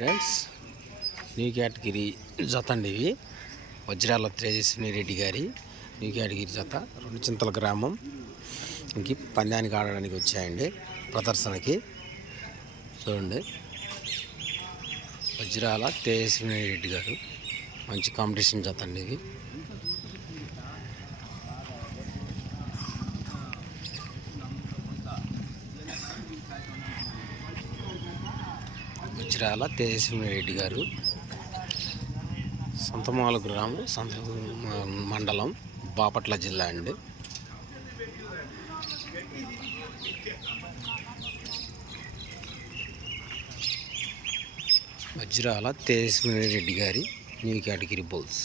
Friends, new category జత అండి. ఇవి వజ్రాల తేజస్విని రెడ్డి గారి న్యూ కేటగిరీ జత. రెండు చింతల గ్రామం ఇంక పందానికి ఆడడానికి వచ్చాయండి, ప్రదర్శనకి. చూడండి, వజ్రాల తేజస్విని రెడ్డి గారు మంచి కాంపిటీషన్ జత అండి ఇవి. వజ్రాల తేజస్విని రెడ్డి గారు, సంతమాల గ్రామం, మండలం, బాపట్ల జిల్లా అండి. వజ్రాల తేజస్విని రెడ్డి గారి న్యూ కేటగిరీ బుల్స్.